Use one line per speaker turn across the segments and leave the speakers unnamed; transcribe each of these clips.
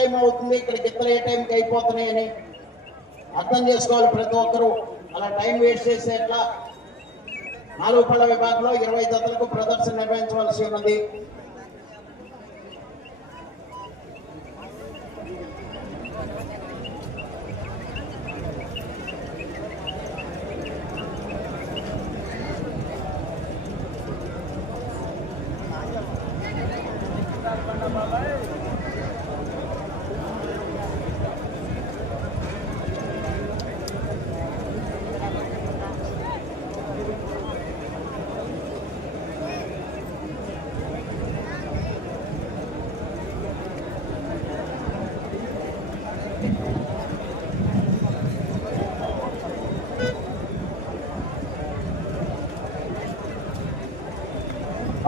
Time అవుతుంది ఇక్కడ గిత్తలు ఏ టైంకి అయిపోతున్నాయని అర్థం చేసుకోవాలి ప్రతి ఒక్కరూ. అలా టైం వేస్ట్ చేసే ఎట్లా? నాలుగు పళ్ళ విభాగంలో ఇరవై జతలకు ప్రదర్శన నిర్వహించవలసి ఉన్నది.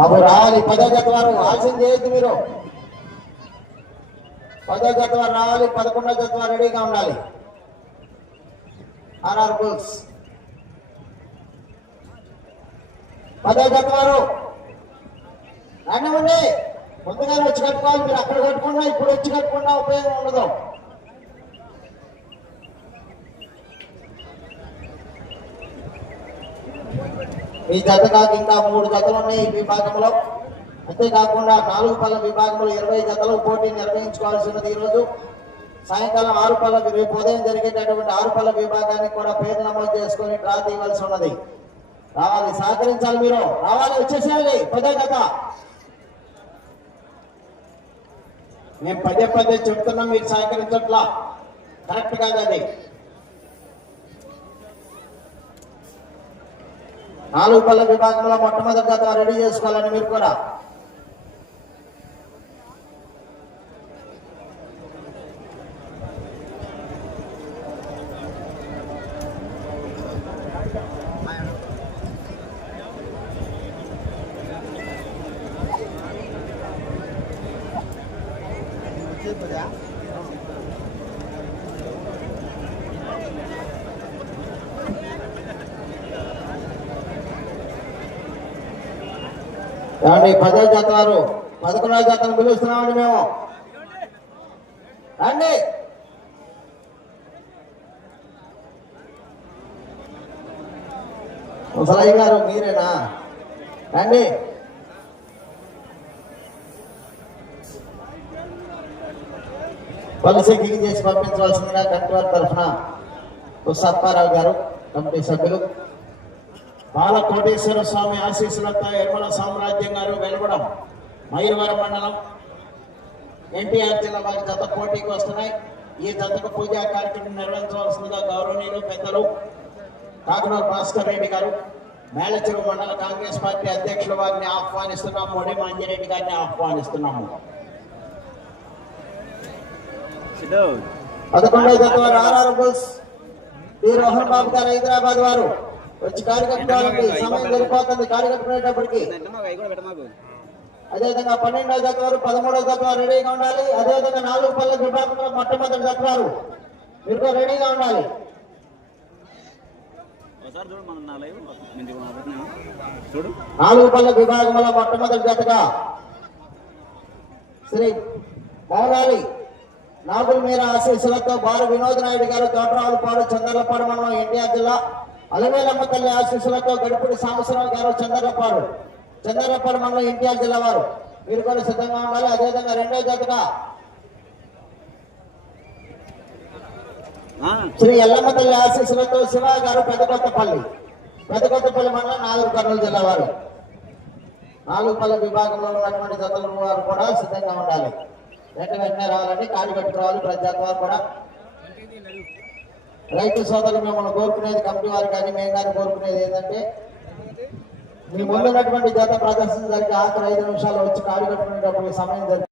బాబు రావాలి. పదో జత వారు ఆలస్యం చేయొద్దు మీరు. పదో గతవారు రావాలి. పదకొండో జత రెడీగా ఉండాలి. RR bulls. పదో జత వారు రానివ్వండి ముందుగానే వచ్చి కట్టుకోవాలి. మీరు అక్కడ కట్టుకున్నా ఇప్పుడు వచ్చి కట్టుకున్నా ఉపయోగం ఉండదు. ఈ జత కాక ఇంకా మూడు జతలు ఉన్నాయి ఈ విభాగంలో. అంతేకాకుండా నాలుగు పళ్ళ విభాగంలో ఇరవై జతలు పోటీ నిర్వహించుకోవాల్సినది ఈరోజు. సాయంకాలం ఆరు పళ్ళ రేపు ఉదయం జరిగేటటువంటి ఆరు పళ్ళ విభాగానికి కూడా పేరు నమోదు చేసుకొని డ్రా తీయవలసి ఉన్నది. రావాలి. సహకరించాలి మీరు. రావాలి. వచ్చేసేయాలి పదే జత. మేము పదే పదే చెప్తున్నా మీరు సహకరించట్లా. కరెక్ట్ కాదు అది. నాలుగు పళ్ళ విభాగంలో మొట్టమొదటిగా రెడీ చేసుకోవాలని మీరు కూడా ఏమండి పదో జత వారు. పదకొండవ జతను పిలుస్తున్నామండి మేము. రండి. ముసలయ్య గారు మీరేనా? రండి. పాలసీ గిరి చేసి పంపించవలసిందిగా కమిటీ వారి తరఫున సత్పారావు గారు కమిటీ సభ్యులు బాల కోటేశ్వర స్వామి ఆశీస్సులతో యర్మల సామ్రాజ్యం గారు వెలువడం మైలవరం మండలం. ఎన్టీఆర్ జిల్లా వారి జత పోటీకి వస్తున్నాయి. ఈ జతకు పూజా కార్యక్రమం నిర్వహించవలసిందిగా గౌరవనీయులు పెద్దలు కాకినాడ భాస్కర్ రెడ్డి గారు మేళచెరువు మండల కాంగ్రెస్ పార్టీ అధ్యక్షుల వారిని ఆహ్వానిస్తున్నాము మొడి మాంజిరెడ్డి గారిని ఆహ్వానిస్తున్నాము. పదకొండవ జత వారు ఆర్ఆర్ బుల్స్. ఈ రోహన్ బాబు గారు హైదరాబాద్ వారు. వచ్చి కార్యకర్తలకి సమయం సరిపోతుంది. కార్యకర్తలకి అదేవిధంగా పన్నెండవ జత వారు పదమూడవ జత వారు రెడీగా ఉండాలి. అదేవిధంగా నాలుగు పళ్ళ విభాగంలో మొట్టమొదటి జత వారు మీరు రెడీగా ఉండాలి. నాలుగు పళ్ళ విభాగంలో మొట్టమొదటి జతగా శ్రీ మౌలాలి నాగుల మీర ఆశీస్సులతో బారు వినోద్ నాయుడు గారు తోటరావులపాడు చంద్రలపాడు మండలం ఎన్టీఆర్ జిల్లా అలవేలమ్మ తల్లి ఆశీస్సులతో గడుపుడి సాంబశివరావు గారు చంద్రలపాడు చంద్రలపాడు మండలం ఎన్టీఆర్ జిల్లా వారు. మీరు కూడా సిద్ధంగా ఉండాలి. అదేవిధంగా రెండో జతగా
ఆ,
శ్రీ ఎల్లమ్మ తల్లి ఆశీస్సులతో శివ గారు పెద్దకొత్తపల్లి పెద్దకొత్తపల్లి మండలం నాగర్ కర్నూలు జిల్లా వారు. నాలుగుపల్లి విభాగంలో ఉన్నటువంటి జతల వారు కూడా సిద్ధంగా ఉండాలి. వెంట వెంటనే రావాలండి. కాడి కట్టుకోవాలి ప్రతి జత వారు కూడా. రైతు సోదరులు మిమ్మల్ని కోరుకునేది కమిటీ వారు కానీ మేము కానీ కోరుకునేది ఏంటంటే మీ ముందున్నటువంటి జత ప్రదర్శన జరిగి ఆఖరి ఐదు నిమిషాలు వచ్చి కాలు కట్టుకునేటప్పుడు సమయం
జరిగింది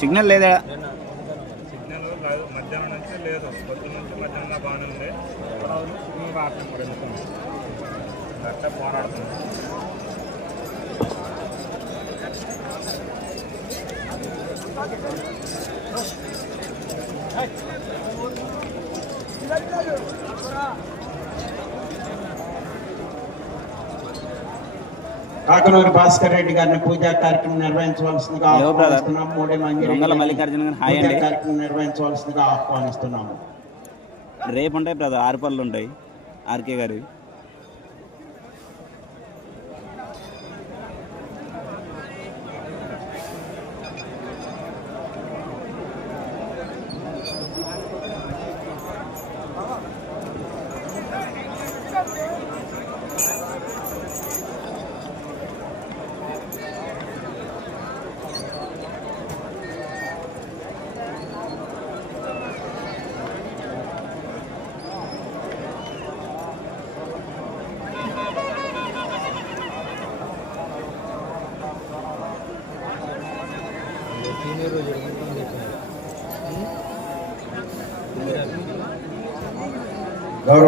సిగ్నల్ లేదా?
సిగ్నల్ లేదు మధ్యాహ్నం నుంచి లేదు. పొద్దున్న నుంచి మధ్యాహ్నం బాగా బాగానే ఉంది. తర్వాత సిగ్నల్ రావట్లేదు మరి ఎందుకు అట్లా పోరాడుతుంది
కాకనూరి భాస్కర్ రెడ్డి గారిని పూజా కార్యక్రమం నిర్వహించవలసిందిగా. ఆహ్వానిస్తున్నాం మూడే
మల్లికార్జున హాయ్ అండి.
కార్యక్రమం నిర్వహించవలసిందిగా ఆహ్వానిస్తున్నాము.
రేపు ఉంటాయి బ్రదర్ ఆరు పళ్ళు ఉంటాయి. ఆర్కే గారి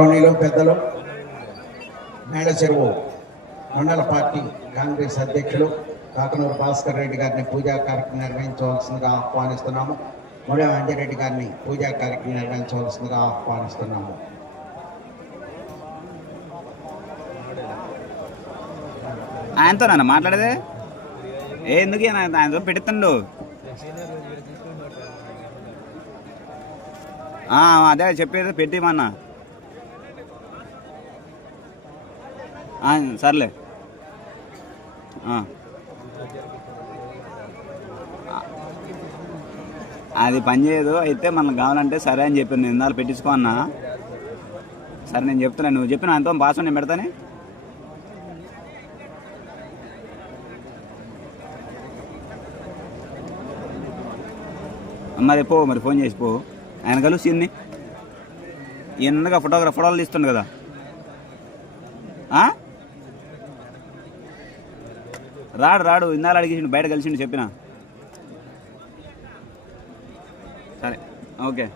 గౌరవనీయులు పెద్దలు మేడ చెరువు మండల పార్టీ కాంగ్రెస్ అధ్యక్షులు కాకనూరు భాస్కర్ రెడ్డి గారిని పూజా కార్యక్రమం నిర్వహించవలసిందిగా ఆహ్వానిస్తున్నాము. ముడే అంజరెడ్డి గారిని పూజా కార్యక్రమం నిర్వహించవలసిందిగా ఆహ్వానిస్తున్నాము.
ఆయనతో నన్ను మాట్లాడేదే? ఏ ఎందుకు ఆయనతో పెడుతుండు? ఆ, అదే చెప్పేది పెట్టిమన్నా సర్లే. అది పని చేయదు. అయితే మనకు కావాలంటే సరే అని చెప్పాను నేను ఇందాక పెట్టించుకో అన్నా. సరే నేను చెప్తున్నా. నువ్వు చెప్పిన అంత పాస్వర్డ్ నేను పెడతానే? మరి పో మరి ఫోన్ చేసి పో. ఆయన కలుసు ఈయన్ని. ఎన్నగా ఫోటోగ్రాఫ్ ఫోటోలు తీస్తుండు కదా. రాడు రాడు ఇందాలు అడిగేసిండు బయట కలిసిండు చెప్పిన. సరే ఓకే.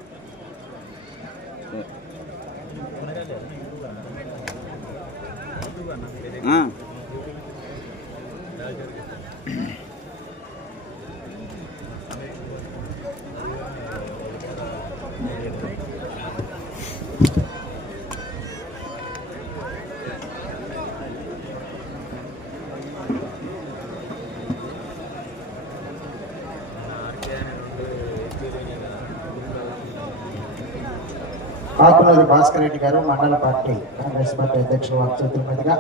కాకునూరి భాస్కర్ రెడ్డి గారు మండల పార్టీ కాంగ్రెస్ పార్టీ అధ్యక్షులు వారి చేతుల మీదుగా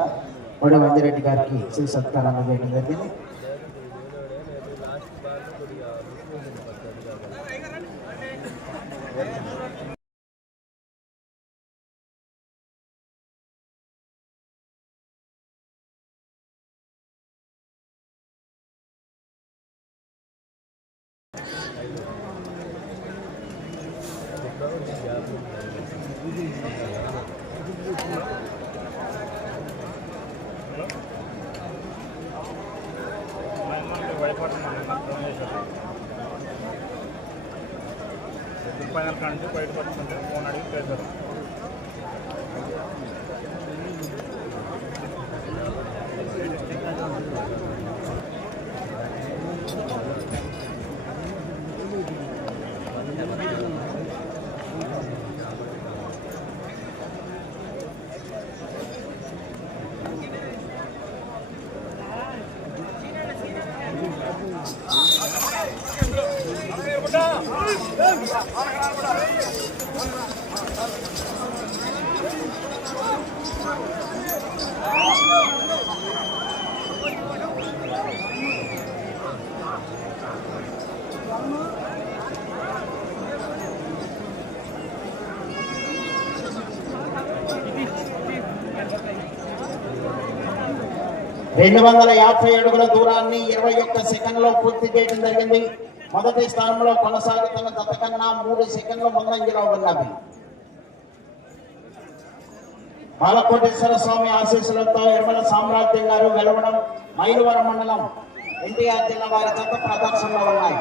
ముడే మంజిరెడ్డి గారికి శ్రీ సత్కారం అందజేయడం జరిగింది.
ఫైనల్ కాంచి బయటపడుతుంటే ఫోన్ అడిగి చేశారు
రెండు వందల యాభై అడుగుల దూరాన్ని ఇరవై ఒక్క సెకండ్లో పూర్తి చేయడం జరిగింది. మొదటి స్థానంలో కొనసాగుతున్న గతకన్నా మూడు సెకండ్లు ముందంజలో ఉన్నది బాలకోటేశ్వర స్వామి ఆశీస్సులతో ఎర్మల సామ్రాజ్యం గారు వెలవడం మైలవరం మండలం ఎన్టీఆర్ జిల్లా వారి గత ప్రదర్శనలో ఉన్నాయి.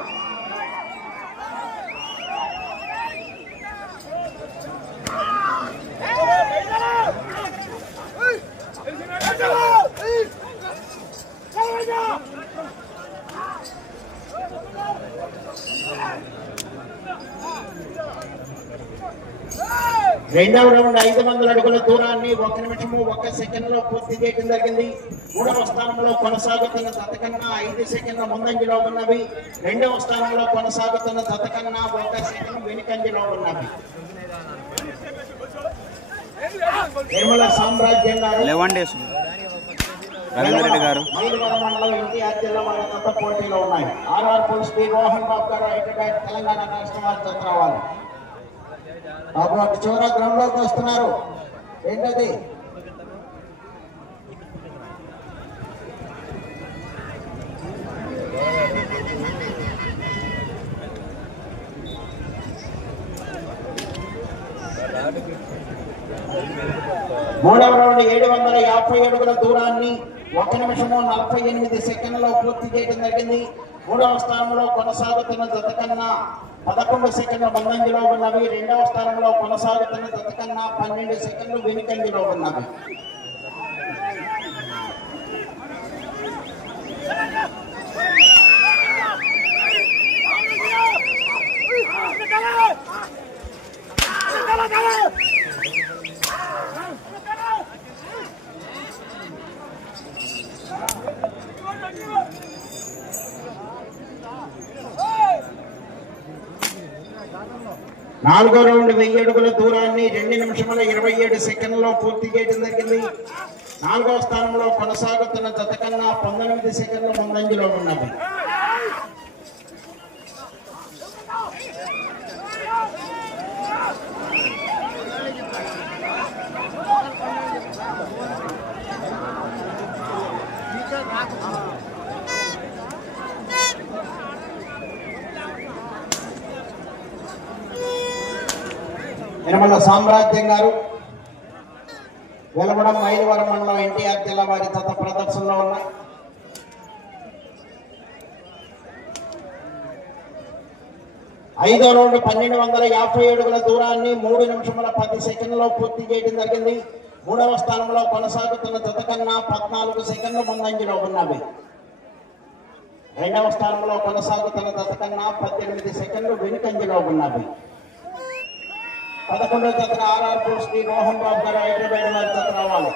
రెండవ రౌండ్ ఐదు వందల అడుగుల దూరాన్ని ఒక నిమిషము ఒక సెకండ్లో పూర్తి చేయడం జరిగింది. మూడవ స్థానంలో కొనసాగుతున్న తతకన్నా ఐదు సెకండ్ల ముందంజలో ఉన్నవి. రెండవ స్థానంలో కొనసాగుతున్న తతకన్నా ఒక సెకండ్ వెనుకంజలో ఉన్నవి. నిర్మల సామ్రాజ్యం గారు.
లేవండి రవీంద్ర రెడ్డి గారు.
మైలవరం మండలం ఎన్టీఆర్ జిల్లా వారి కొత్త పోటీలో ఉన్నాయి. RR bulls B Mohan Babu గారు హైదరాబాద్ తెలంగాణ రాష్ట్రం వారి రావాలి బాబు అటు చివర గ్రౌండ్లోకి వస్తున్నారు. ఏంటది? మూడవ రౌండ్ ఏడు వందల యాభై అడుగుల దూరాన్ని ఒక నిమిషము నలభై ఎనిమిది సెకండ్లో పూర్తి చేయడం జరిగింది. మూడవ స్థానంలో కొనసాగుతున్న జత కన్నా పదకొండు సెకండ్ల ముందంజలో ఉన్నవి. రెండవ స్థానంలో కొనసాగుతున్న జత పన్నెండు సెకండ్లు వెనుకంజలో ఉన్నవి. నాలుగో రౌండ్ వెయ్యి అడుగుల దూరాన్ని రెండు నిమిషముల ఇరవై ఏడు సెకండ్లో పూర్తి చేయడం జరిగింది. నాలుగో స్థానంలో కొనసాగుతున్న జత కన్నా పంతొమ్మిది సెకండ్ల ముందంజలో ఉన్నది. నిర్మల సామ్రాజ్యం గారు వెలవడం ఐదువరం మండలం ఎన్టీఆర్ జిల్లా వారి ప్రదర్శనలో ఉన్నాయి ఐదో రౌండ్ పన్నెండు వందల యాభై ఏడుగుల దూరాన్ని మూడు నిమిషముల పది సెకండ్లో పూర్తి చేయడం జరిగింది. మూడవ స్థానంలో కొనసాగుతున్న జత కన్నా పద్నాలుగు సెకండ్లు ముందంజలో ఉన్నవి. రెండవ స్థానంలో కొనసాగుతున్న జత కన్నా పద్దెనిమిది సెకండ్లు వెనుకంజలో ఉన్నవి. పదకొండవ జతన ఆర్ఆర్ బుల్ శ్రీ మోహన్ బాబు గారు హైదరాబాద్ వారి జత రావాలి.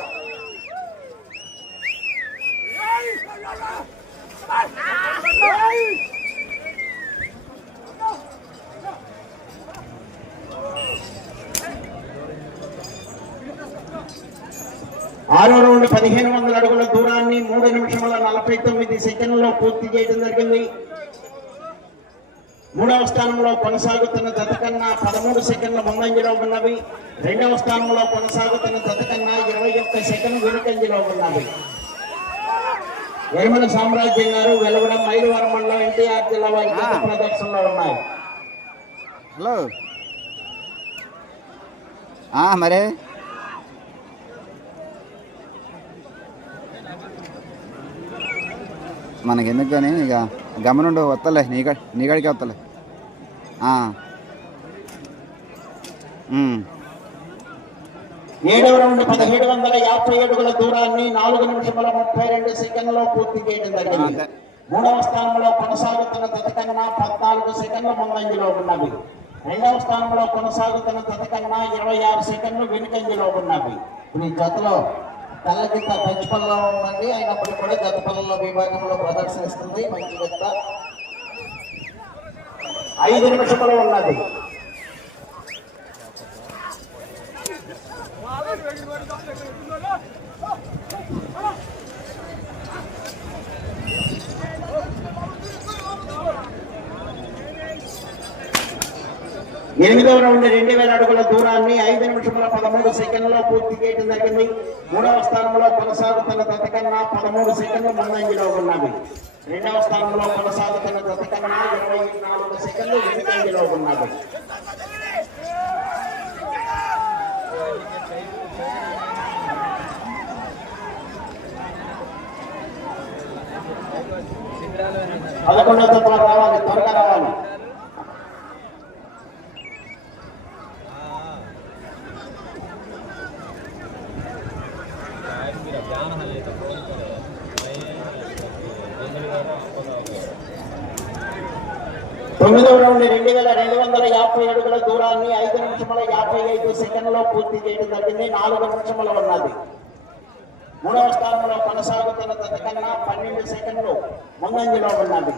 ఆరో రౌండ్ పదిహేను వందల అడుగుల దూరాన్ని మూడు నిమిషముల నలభై తొమ్మిది సెకండ్లో పూర్తి చేయడం జరిగింది. మూడవ స్థానంలో కొనసాగుతున్న జత కన్నా పదమూడు సెకండ్ల ముందంజలో ఉన్నవి. రెండవ స్థానంలో కొనసాగుతున్న జత కన్నా ఇరవై ఒక్క సెకండ్ వెనుకంజలో ఉన్నవి. వేమన సామ్రాజ్యం గారు వెలవడం మైలవరం మండలం ఎన్టీఆర్ జిల్లా వారి ప్రదర్శనలో ఉన్నాయి.
హలో. మరే? మనకెందుకు కానీ ఇక గమనుండు వస్తలే నీక నీకాడికి వస్తలే.
ఏడవ రౌండ్ పదిహేడు వందల యాభై అడుగుల దూరాన్ని నాలుగు నిమిషముల ముప్పై రెండు సెకండ్లో పూర్తి చేయడం జరిగింది. మూడవ స్థానంలో కొనసాగుతున్న జత కన్నా పద్నాలుగు సెకండ్ల ముందంజలో ఉన్నవి. రెండవ స్థానంలో కొనసాగుతున్న కన్నా ఇరవై ఆరు సెకండ్లు వెనుకంజలో ఉన్నవి. ఈ జతలో తెల్లగిత్త పెంచుపల్లో ఉందండి అయినప్పటికీ కూడా జత పనుల విభాగంలో ప్రదర్శనిస్తుంది. మంచి జత. ఐదు నిమిషములు ఉన్నది. ఎనిమిదవ రౌండ్ రెండు వేల అడుగుల దూరాన్ని ఐదు నిమిషముల పదమూడు సెకండ్లలో పూర్తి చేయడం జరిగింది. మూడవ స్థానంలో కొనసాగుతున్న తన కన్నా పదమూడు సెకండ్లు ముందంజలో ఉన్నవి. రెండవ స్థానంలో కొనసాగుతున్న జత కన్నా ఇరవై నాలుగు సెకండ్లు వెనుకంజలో ఉన్నాడు పదకొండవ జత రావాలి త్వరగా రావాలి యాభై అడుగుల దూరాన్ని ఐదు నిమిషముల యాభై ఐదు సెకండ్లో పూర్తి చేయడం జరిగింది. నాలుగు నిమిషముల ఉన్నది. మూడవ స్థానంలో కొనసాగుతున్న తనకన్నా పన్నెండు సెకండ్లు ముందంజలో ఉన్నది.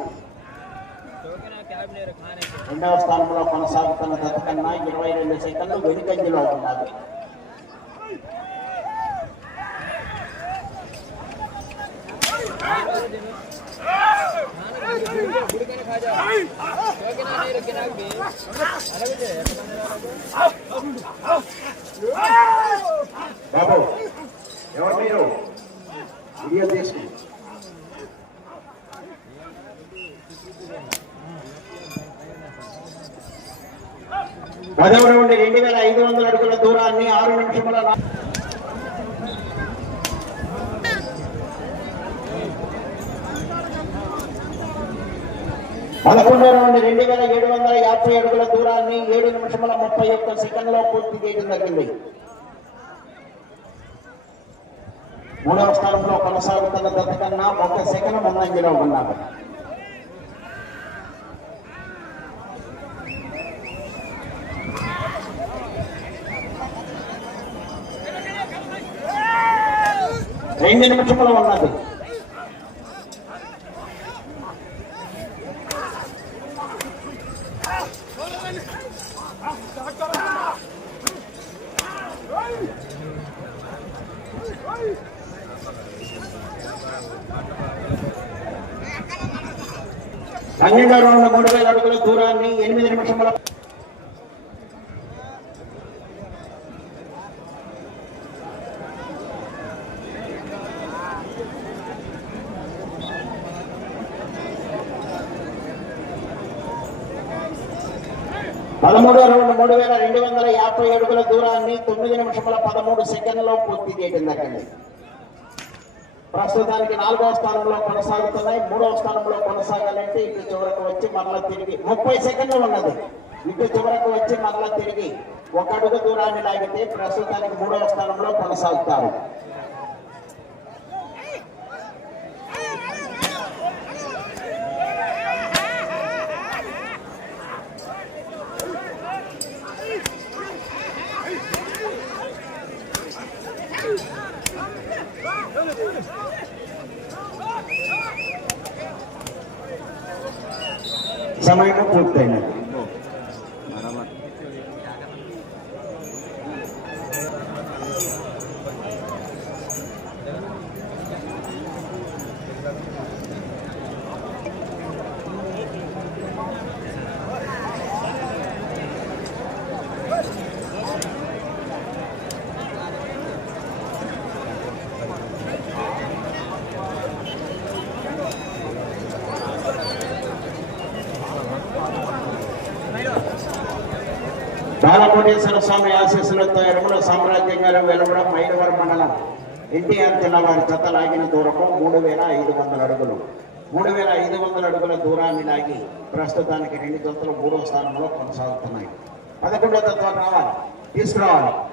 రెండవ స్థానంలో కొనసాగుతున్న తనకన్నా ఇరవై రెండు సెకండ్లు వెనుకంజలో ఉన్నది. బాబు ఎవరు మీరు? ఇండియా దేశం రెండు వేల ఐదు వందల అడుగుల దూరాన్ని ఆరు నిమిషముల పదకొండవ రౌండ్ రెండు వేల ఏడు వందల యాభై అడుగుల దూరాన్ని ఏడు నిమిషముల ముప్పై ఒక్క సెకండ్లో పూర్తి చేయడం జరిగింది. మూడవ స్థానంలో కొనసాగుతున్న దత్త కన్నా ఒక సెకండ్ ముందంజలో ఉన్నారు. రెండు నిమిషములు ఉన్నది పన్నెండో రౌండ్ మూడు వేల అడుగుల దూరాన్ని ఎనిమిది నిమిషముల పదమూడు రెండు మూడు వేల రెండు వందల యాభై అడుగుల దూరాన్ని తొమ్మిది నిమిషముల పదమూడు సెకండ్లో పూర్తి చేయడం జరిగింది. ప్రస్తుతానికి నాలుగవ స్థానంలో కొనసాగుతున్నాయి. మూడవ స్థానంలో కొనసాగాలంటే ఇటు చివరకు వచ్చి మరలా తిరిగి ముప్పై సెకండ్లు ఉన్నది. ఇటు చివరకు వచ్చి మరలా తిరిగి ఒక అడుగు దూరాన్ని లాగితే ప్రస్తుతానికి మూడవ స్థానంలో కొనసాగుతారు. জামাই না
পড়তে না।
బాలకోటేశ్వర స్వామి ఆశీస్సులతో ఎరుమల సామ్రాజ్యంగా గారు వెలవడం మండలం ఎన్టీఆర్ జిల్లా వారి చెత్త లాగిన దూరము మూడు వేల ఐదు వందల అడుగులు. మూడు వేల ఐదు వందల అడుగుల దూరాన్ని లాగి ప్రస్తుతానికి రెండు జతలు మూడో స్థానంలో కొనసాగుతున్నాయి. పదకొండో తత్వం రావాలి. తీసుకురావాలి.